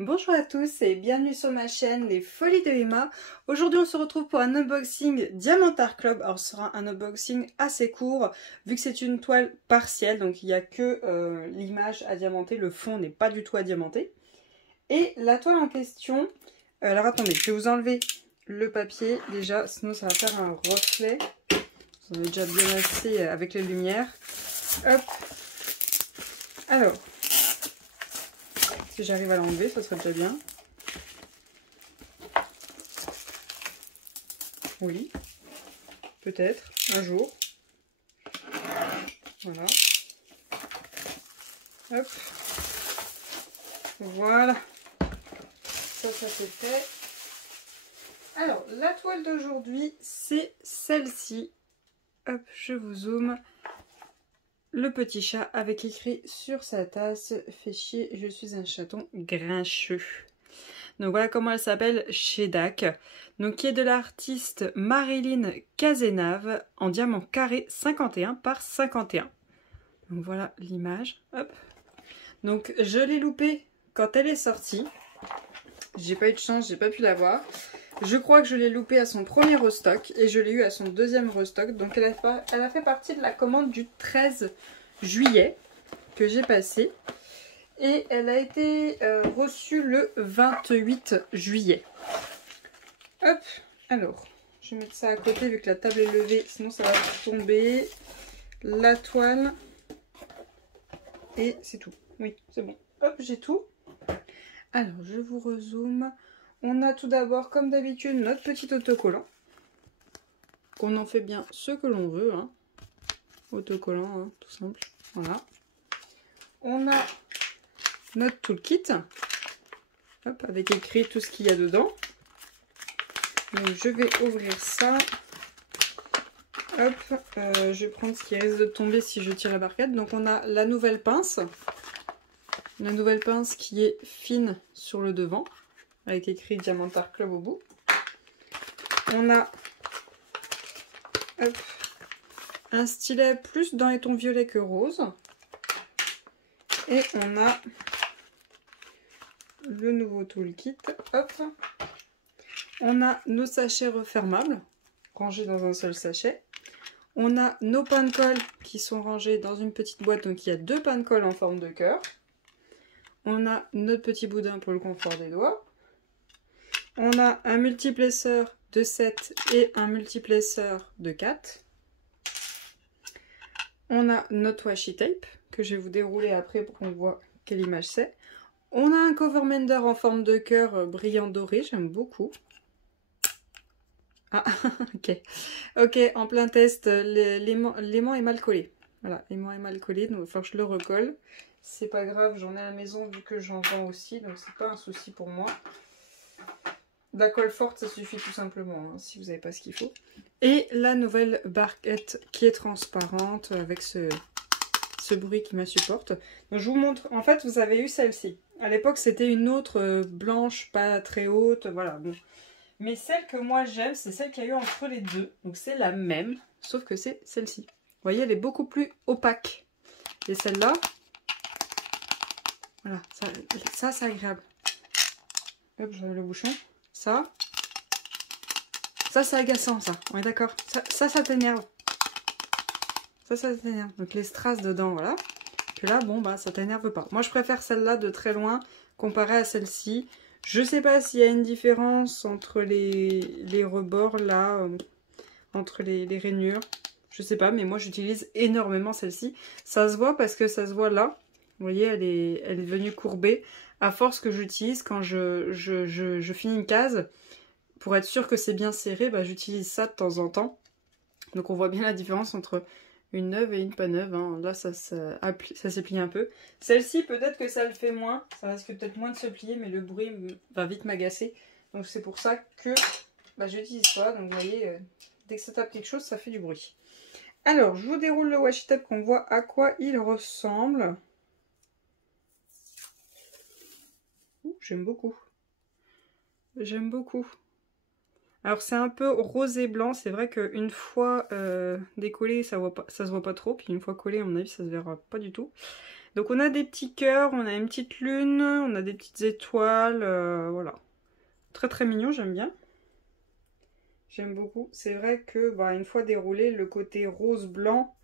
Bonjour à tous et bienvenue sur ma chaîne Les Folies de Emma. Aujourd'hui on se retrouve pour un unboxing Diamant Art Club. Alors ce sera un unboxing assez court vu que c'est une toile partielle, donc il n'y a que l'image à diamanter, le fond n'est pas du tout à diamanter. Et la toile en question, alors attendez, je vais vous enlever le papier déjà, sinon ça va faire un reflet. Vous en avez déjà bien assez avec les lumières. Hop. Alors, si j'arrive à l'enlever, ça serait déjà bien. Oui, peut-être, un jour. Voilà. Hop. Voilà. Ça c'est fait. Alors, la toile d'aujourd'hui, c'est celle-ci. Hop, je vous zoome. Le petit chat avec écrit sur sa tasse « Fais chier, je suis un chaton grincheux ». Donc voilà comment elle s'appelle chez DAC. Donc qui est de l'artiste Marilyn Cazenave en diamant carré 51 par 51. Donc voilà l'image. Hop. Donc je l'ai loupée quand elle est sortie. J'ai pas eu de chance, j'ai pas pu la voir. Je crois que je l'ai loupée à son premier restock et je l'ai eu à son deuxième restock. Donc elle a fait partie de la commande du 13 juillet que j'ai passé. Et elle a été reçue le 28 juillet. Hop, alors, je vais mettre ça à côté vu que la table est levée, sinon ça va tomber. La toile. Et c'est tout. Oui, c'est bon. Hop, j'ai tout. Alors, je vous rezoome. On a tout d'abord, comme d'habitude, notre petit autocollant. Qu'on en fait bien ce que l'on veut. Hein. Autocollant, hein, tout simple. Voilà. On a notre toolkit. Hop, avec écrit tout ce qu'il y a dedans. Donc, je vais ouvrir ça. Hop, je vais prendre ce qui risque de tomber si je tire la barquette. Donc, on a la nouvelle pince. La nouvelle pince qui est fine sur le devant. Avec écrit Diamant Art Club au bout. On a hop, un stylet plus dans les tons violet que rose. Et on a le nouveau toolkit. Hop. On a nos sachets refermables, rangés dans un seul sachet. On a nos pains de colle qui sont rangés dans une petite boîte. Donc il y a deux pains de colle en forme de cœur. On a notre petit boudin pour le confort des doigts. On a un multiplesseur de 7 et un multiplesseur de 4. On a notre washi tape que je vais vous dérouler après pour qu'on voit quelle image c'est. On a un cover mender en forme de cœur brillant doré, j'aime beaucoup. Ah, ok. Ok, en plein test, l'aimant est mal collé. Voilà, l'aimant est mal collé, donc il va falloir que je le recolle. C'est pas grave, j'en ai à la maison vu que j'en vends aussi, donc c'est pas un souci pour moi. De la colle forte, ça suffit tout simplement, hein, si vous n'avez pas ce qu'il faut. Et la nouvelle barquette qui est transparente avec ce bruit qui m'insupporte. Donc je vous montre, en fait vous avez eu celle-ci. À l'époque c'était une autre blanche, pas très haute, voilà. Bon. Mais celle que moi j'aime, c'est celle qu'il y a eu entre les deux. Donc c'est la même, sauf que c'est celle-ci. Vous voyez, elle est beaucoup plus opaque. Et celle-là, voilà, ça c'est agréable. Hop, j'enlève le bouchon. Ça c'est agaçant, ça. On est d'accord. Ça t'énerve. Ça t'énerve. Donc les strass dedans, voilà. Puis là, bon, bah ça t'énerve pas. Moi, je préfère celle-là de très loin comparée à celle-ci. Je sais pas s'il y a une différence entre les rebords, là, entre les rainures. Je sais pas, mais moi, j'utilise énormément celle-ci. Ça se voit parce que ça se voit là. Vous voyez, elle est devenue courbée. À force que j'utilise, quand je finis une case, pour être sûr que c'est bien serré, bah, j'utilise ça de temps en temps. Donc on voit bien la différence entre une neuve et une pas neuve. Hein. Là, ça s'est plié un peu. Celle-ci, peut-être que ça le fait moins. Ça risque peut-être moins de se plier, mais le bruit va vite m'agacer. Donc c'est pour ça que bah, j'utilise pas. Donc vous voyez, dès que ça tape quelque chose, ça fait du bruit. Alors, je vous déroule le washi tape qu'on voit à quoi il ressemble. J'aime beaucoup. J'aime beaucoup. Alors c'est un peu rose et blanc, c'est vrai qu'une fois décollé ça se voit pas trop, puis une fois collé à mon avis ça se verra pas du tout. Donc on a des petits cœurs, on a une petite lune, on a des petites étoiles, voilà. Très très mignon, j'aime bien. J'aime beaucoup. C'est vrai que bah, une fois déroulé, le côté rose-blanc,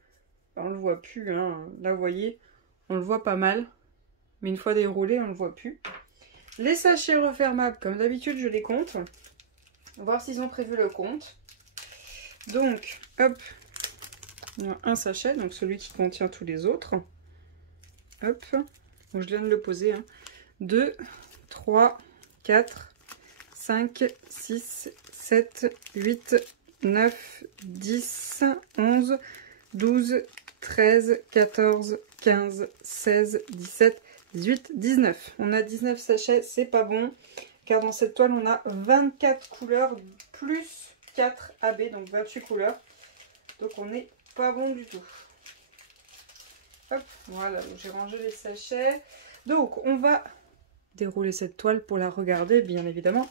bah, on le voit plus. Hein. Là, vous voyez, on le voit pas mal. Mais une fois déroulé, on le voit plus. Les sachets refermables, comme d'habitude, je les compte. On va voir s'ils ont prévu le compte. Donc, hop, on a un sachet, donc celui qui contient tous les autres. Hop, donc je viens de le poser. Hein. 2, 3, 4, 5, 6, 7, 8, 9, 10, 11, 12, 13, 14, 15, 16, 17, 18, 19. On a 19 sachets, c'est pas bon. Car dans cette toile, on a 24 couleurs plus 4 AB, donc 28 couleurs. Donc on n'est pas bon du tout. Hop, voilà, j'ai rangé les sachets. Donc on va dérouler cette toile pour la regarder, bien évidemment.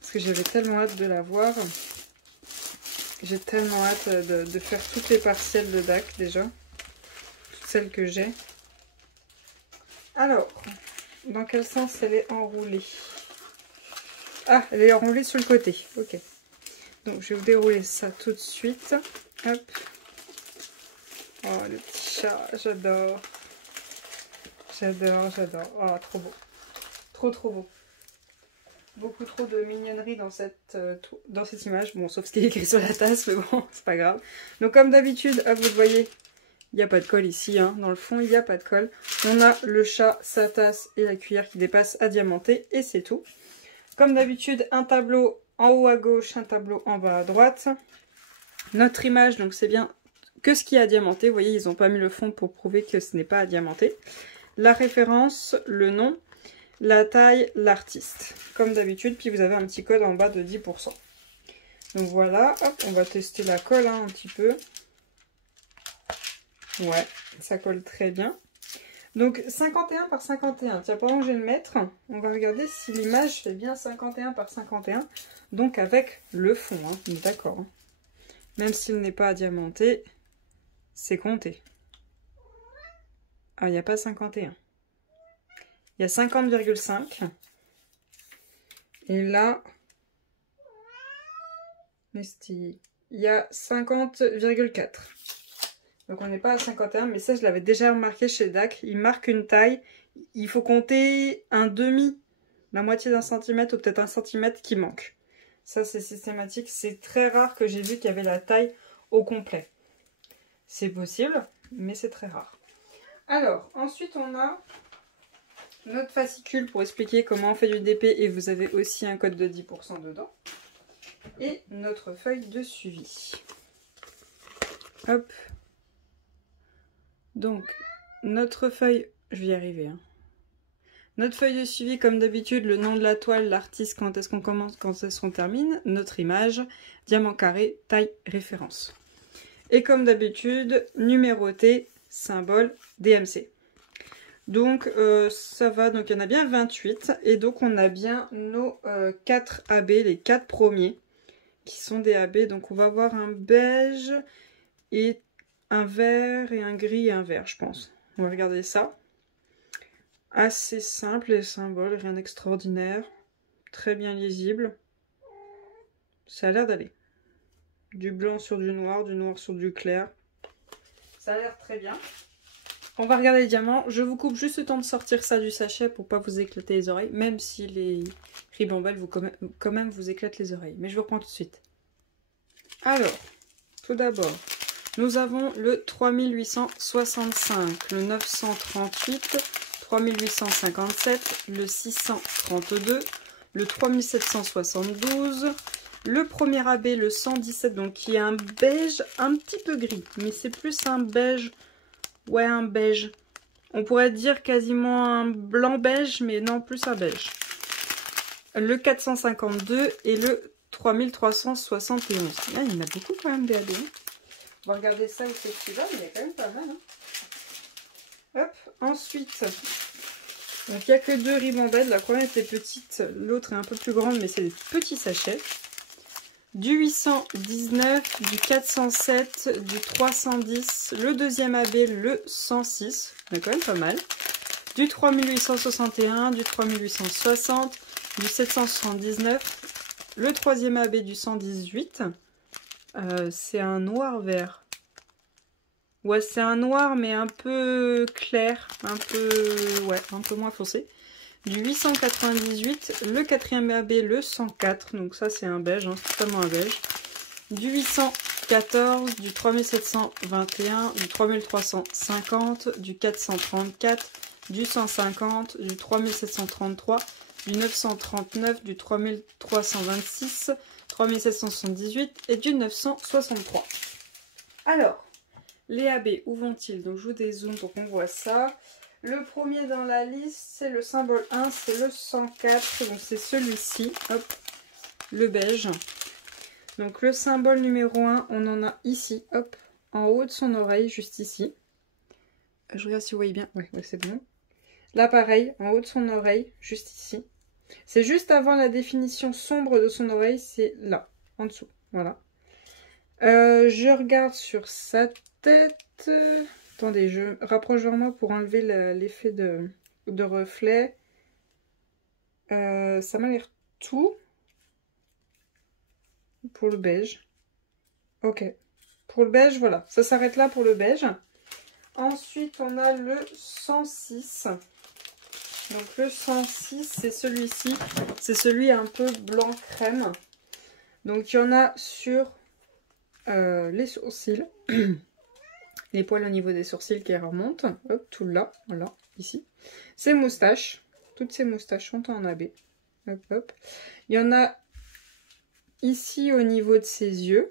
Parce que j'avais tellement hâte de la voir. J'ai tellement hâte de faire toutes les partielles de DAC déjà. Toutes celles que j'ai. Alors, dans quel sens elle est enroulée? Ah, elle est enroulée sur le côté. Ok. Donc je vais vous dérouler ça tout de suite. Hop. Oh, le petit chat, j'adore. J'adore, j'adore. Oh, trop beau. Trop, trop beau. Beaucoup trop de mignonnerie dans cette image. Bon, sauf ce qui est écrit sur la tasse, mais bon, c'est pas grave. Donc, comme d'habitude, vous le voyez, il n'y a pas de colle ici. Hein. Dans le fond, il n'y a pas de colle. On a le chat, sa tasse et la cuillère qui dépasse à diamanter. Et c'est tout. Comme d'habitude, un tableau en haut à gauche, un tableau en bas à droite. Notre image, donc c'est bien que ce qui est à diamanter. Vous voyez, ils n'ont pas mis le fond pour prouver que ce n'est pas à diamanter. La référence, le nom, la taille, l'artiste. Comme d'habitude, puis vous avez un petit code en bas de 10%. Donc voilà, hop, on va tester la colle hein, un petit peu. Ouais, ça colle très bien. Donc 51 par 51. Tiens, pendant que je vais le mettre, on va regarder si l'image fait bien 51 par 51. Donc avec le fond, hein, d'accord. Hein. Même s'il n'est pas à diamanter, c'est compté. Ah, il n'y a pas 51. Il y a 50,5. Et là, il y a 50,4. Donc on n'est pas à 51, mais ça je l'avais déjà remarqué chez DAC. Il marque une taille, il faut compter un demi, la moitié d'un centimètre ou peut-être un centimètre qui manque. Ça c'est systématique, c'est très rare que j'ai vu qu'il y avait la taille au complet. C'est possible, mais c'est très rare. Alors, ensuite on a notre fascicule pour expliquer comment on fait du DP et vous avez aussi un code de 10% dedans. Et notre feuille de suivi. Hop. Donc, notre feuille, je vais y arriver. Hein. Notre feuille de suivi, comme d'habitude, le nom de la toile, l'artiste, quand est-ce qu'on commence, quand est-ce qu'on termine, notre image, diamant carré, taille, référence. Et comme d'habitude, numéroté, symbole, DMC. Donc, ça va, donc il y en a bien 28. Et donc, on a bien nos 4 AB, les 4 premiers, qui sont des AB. Donc, on va avoir un beige et un vert et un gris et un vert, je pense. On va regarder ça. Assez simple les symboles, rien d'extraordinaire. Très bien lisible. Ça a l'air d'aller. Du blanc sur du noir sur du clair. Ça a l'air très bien. On va regarder les diamants. Je vous coupe juste le temps de sortir ça du sachet pour pas vous éclater les oreilles. Même si les ribambelles quand même vous éclatent les oreilles. Mais je vous reprends tout de suite. Alors, tout d'abord. Nous avons le 3865, le 938, 3857, le 632, le 3772, le premier AB, le 117, donc qui est un beige un petit peu gris, mais c'est plus un beige, ouais un beige. On pourrait dire quasiment un blanc beige, mais non, plus un beige. Le 452 et le 3371. Là, il y en a beaucoup quand même des AB. On va regarder ça au festival, il y a quand même pas mal. Hein. Hop, ensuite, donc il n'y a que 2 ribambelles. La première était petite, l'autre est un peu plus grande, mais c'est des petits sachets. du 819, du 407, du 310, le deuxième AB, le 106, on a quand même pas mal, du 3861, du 3860, du 779, le troisième AB du 118, c'est un noir vert. Ouais, c'est un noir mais un peu clair, un peu moins foncé. Du 898, le quatrième AB, le 104, donc ça c'est un beige, hein, c'est totalement un beige. Du 814, du 3721, du 3350, du 434, du 150, du 3733, du 939, du 3326, 3778 et du 963. Alors, les AB, où vont-ils? Donc je vous dézoome pour qu'on voit ça. Le premier dans la liste, c'est le symbole 1, c'est le 104, donc c'est celui-ci, hop, le beige. Donc le symbole numéro 1, on en a ici, hop, en haut de son oreille, juste ici. Je regarde si vous voyez bien, ouais c'est bon. Là pareil, en haut de son oreille, juste ici. C'est juste avant la définition sombre de son oreille, c'est là, en dessous, voilà. Je regarde sur sa tête. Attendez, je rapproche vers moi pour enlever l'effet de reflet. Ça m'a l'air tout pour le beige. Ok. Pour le beige, voilà. Ça s'arrête là pour le beige. Ensuite, on a le 106. Donc le 106, c'est celui-ci. C'est celui un peu blanc crème. Donc il y en a sur les sourcils. Les poils au niveau des sourcils qui remontent, hop, tout là, voilà, ici. Ces moustaches, toutes ces moustaches sont en AB, hop, hop. Il y en a ici au niveau de ses yeux,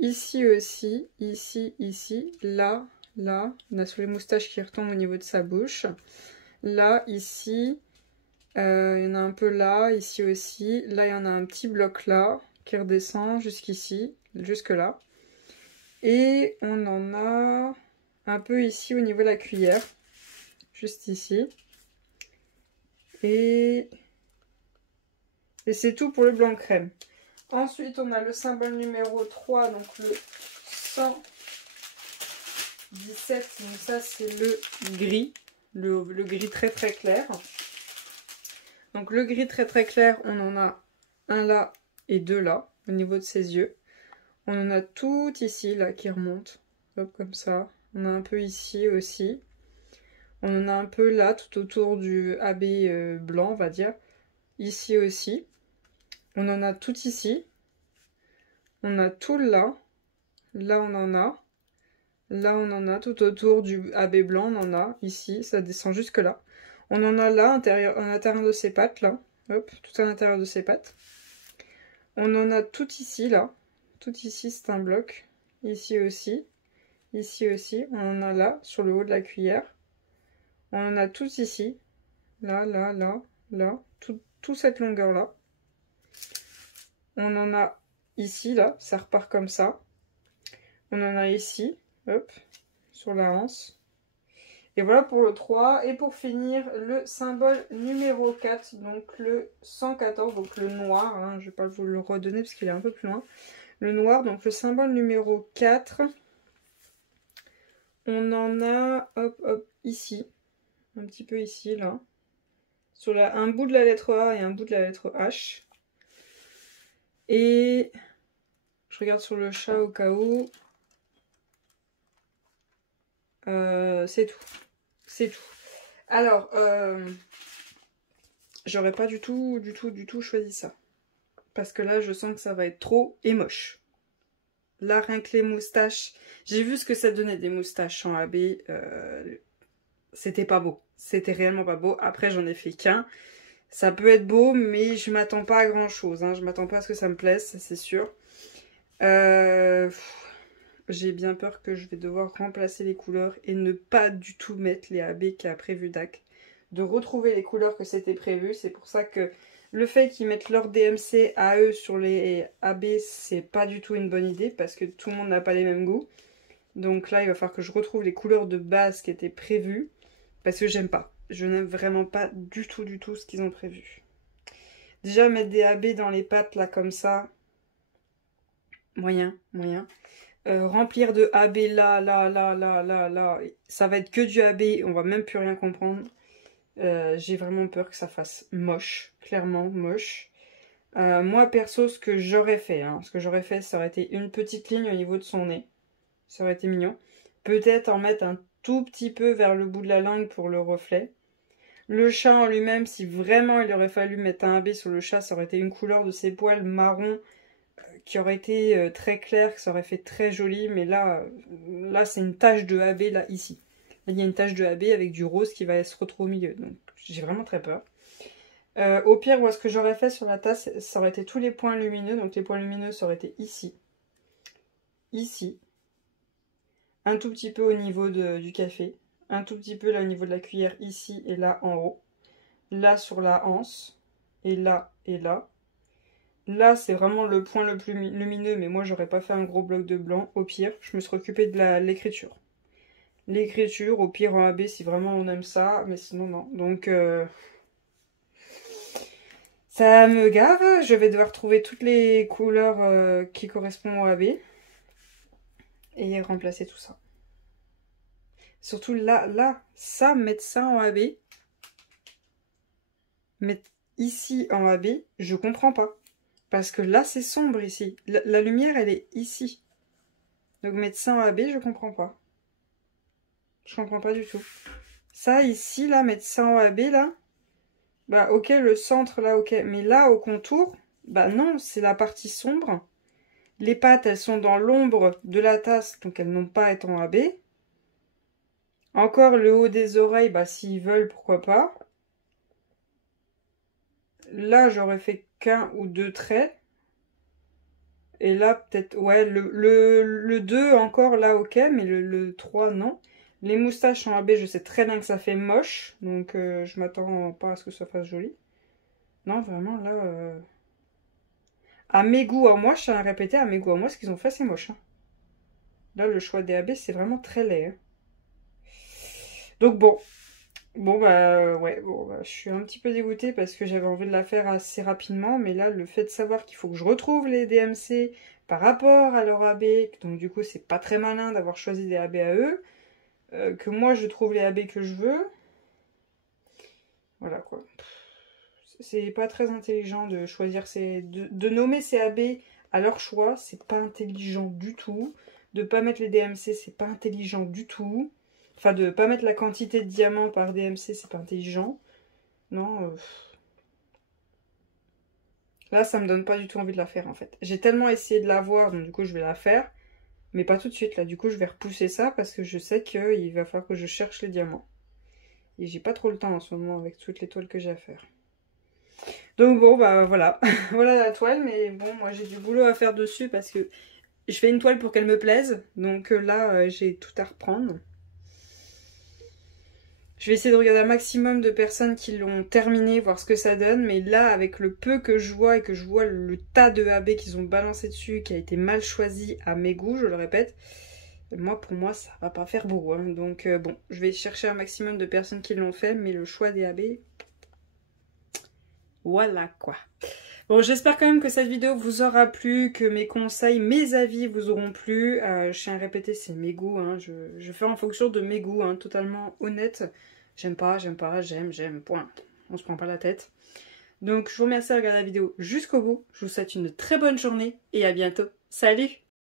ici aussi, ici, là, là. On a sur les moustaches qui retombent au niveau de sa bouche. Là, ici, il y en a un peu là, ici aussi. Là, il y en a un petit bloc là, qui redescend jusqu'ici, jusque là. Et on en a un peu ici au niveau de la cuillère, juste ici. Et c'est tout pour le blanc crème. Ensuite, on a le symbole numéro 3, donc le 117. Donc ça, c'est le gris, le gris très très clair. Donc le gris très très clair, on en a un là et deux là, au niveau de ses yeux. On en a tout ici, là, qui remonte. Hop, comme ça. On a un peu ici aussi. On en a un peu là, tout autour du AB blanc, on va dire. Ici aussi. On en a tout ici. On a tout là. Là, on en a. Là, on en a. Tout autour du AB blanc, on en a. Ici, ça descend jusque là. On en a là, à l'intérieur de ses pattes, là. Hop, tout à l'intérieur de ses pattes. On en a tout ici, là. Tout ici, c'est un bloc. Ici aussi. Ici aussi. On en a là, sur le haut de la cuillère. On en a tout ici. Là, là, là, là. Toute cette longueur-là. On en a ici, là. Ça repart comme ça. On en a ici. Hop. Sur la hanse. Et voilà pour le 3. Et pour finir, le symbole numéro 4. Donc le 114. Donc le noir. Hein, je ne vais pas vous le redonner parce qu'il est un peu plus loin. Le noir, donc le symbole numéro 4, on en a, hop, hop, ici, un petit peu ici, là, sur un bout de la lettre A et un bout de la lettre H. Et je regarde sur le chat au cas où. C'est tout. C'est tout. Alors, j'aurais pas du tout choisi ça. Parce que là, je sens que ça va être trop et moche. Là, rien que les moustaches, j'ai vu ce que ça donnait des moustaches en AB, c'était pas beau, c'était réellement pas beau. Après, j'en ai fait qu'un, ça peut être beau, mais je m'attends pas à grand chose, hein. Je m'attends pas à ce que ça me plaise, ça c'est sûr. J'ai bien peur que je vais devoir remplacer les couleurs et ne pas du tout mettre les AB qu'a prévu DAC, de retrouver les couleurs que c'était prévu. C'est pour ça que le fait qu'ils mettent leur DMC à eux sur les AB, c'est pas du tout une bonne idée parce que tout le monde n'a pas les mêmes goûts. Donc là, il va falloir que je retrouve les couleurs de base qui étaient prévues parce que j'aime pas. Je n'aime vraiment pas du tout ce qu'ils ont prévu. Déjà, mettre des AB dans les pattes là comme ça, moyen. Remplir de AB là, ça va être que du AB, on va même plus rien comprendre. J'ai vraiment peur que ça fasse moche, clairement moche. Moi perso, ce que j'aurais fait, ça aurait été une petite ligne au niveau de son nez. Ça aurait été mignon. Peut-être en mettre un tout petit peu vers le bout de la langue pour le reflet. Le chat en lui-même, si vraiment il aurait fallu mettre un AB sur le chat, ça aurait été une couleur de ses poils marron qui aurait été très claire, que ça aurait fait très joli. Mais là c'est une tache de AB, là, ici. Là, il y a une tache de AB avec du rose qui va se retrouver au milieu. Donc j'ai vraiment très peur. Au pire, moi, ce que j'aurais fait sur la tasse, ça aurait été tous les points lumineux. Donc les points lumineux, ça aurait été ici. Ici. Un tout petit peu au niveau du café. Un tout petit peu là au niveau de la cuillère, ici et là en haut. Là sur la anse. Et là et là. Là, c'est vraiment le point le plus lumineux, mais moi, j'aurais pas fait un gros bloc de blanc. Au pire, je me serais occupée de l'écriture. L'écriture, au pire en AB, si vraiment on aime ça, mais sinon, non. Donc, ça me gave. Je vais devoir trouver toutes les couleurs qui correspondent au AB. Et remplacer tout ça. Surtout là, mettre ça en AB. Mettre ici en AB, je comprends pas. Parce que là, c'est sombre ici. La lumière, elle est ici. Donc mettre ça en AB, je comprends pas. Je comprends pas du tout. Ça, ici, là, mettre ça en AB, là. Bah, ok, le centre, là, ok. Mais là, au contour, bah non, c'est la partie sombre. Les pattes, elles sont dans l'ombre de la tasse, donc elles n'ont pas à être en AB. Encore le haut des oreilles, bah s'ils veulent, pourquoi pas. Là, j'aurais fait qu'un ou deux traits. Et là, peut-être, ouais, le 2 encore, là, ok, mais le 3, non. Les moustaches en AB, je sais très bien que ça fait moche, donc je m'attends pas à ce que ça fasse joli. Non, vraiment, là... À mes goûts à moi, je tiens à répéter, à mes goûts à moi, ce qu'ils ont fait, c'est moche. Hein. Là, le choix des AB, c'est vraiment très laid. Hein. Donc bon, ouais, je suis un petit peu dégoûtée parce que j'avais envie de la faire assez rapidement, mais là, le fait de savoir qu'il faut que je retrouve les DMC par rapport à leur AB, donc du coup, c'est pas très malin d'avoir choisi des AB à eux, que moi, je trouve les AB que je veux. Voilà, quoi. C'est pas très intelligent de choisir de nommer ces AB à leur choix, c'est pas intelligent du tout. De pas mettre les DMC, c'est pas intelligent du tout. Enfin, de pas mettre la quantité de diamants par DMC, c'est pas intelligent. Non. Là, ça me donne pas du tout envie de la faire, en fait. J'ai tellement essayé de la voir, donc du coup, je vais la faire. Mais pas tout de suite, là. Du coup, je vais repousser ça parce que je sais qu'il va falloir que je cherche les diamants. Et j'ai pas trop le temps en ce moment avec toutes les toiles que j'ai à faire. Donc bon, bah voilà. Voilà la toile, mais bon, moi, j'ai du boulot à faire dessus parce que je fais une toile pour qu'elle me plaise. Donc là, j'ai tout à reprendre. Je vais essayer de regarder un maximum de personnes qui l'ont terminé, voir ce que ça donne. Mais là, avec le peu que je vois et que je vois le tas de AB qu'ils ont balancé dessus, qui a été mal choisi à mes goûts, je le répète, moi, pour moi, ça va pas faire beau. Hein. Donc bon, je vais chercher un maximum de personnes qui l'ont fait, mais le choix des AB... Voilà quoi. Bon, j'espère quand même que cette vidéo vous aura plu, que mes conseils, mes avis vous auront plu. Je tiens à répéter, c'est mes goûts. Hein. Je fais en fonction de mes goûts, hein, totalement honnête. J'aime pas, j'aime, point. On se prend pas la tête. Donc, je vous remercie de regarder la vidéo jusqu'au bout. Je vous souhaite une très bonne journée et à bientôt. Salut!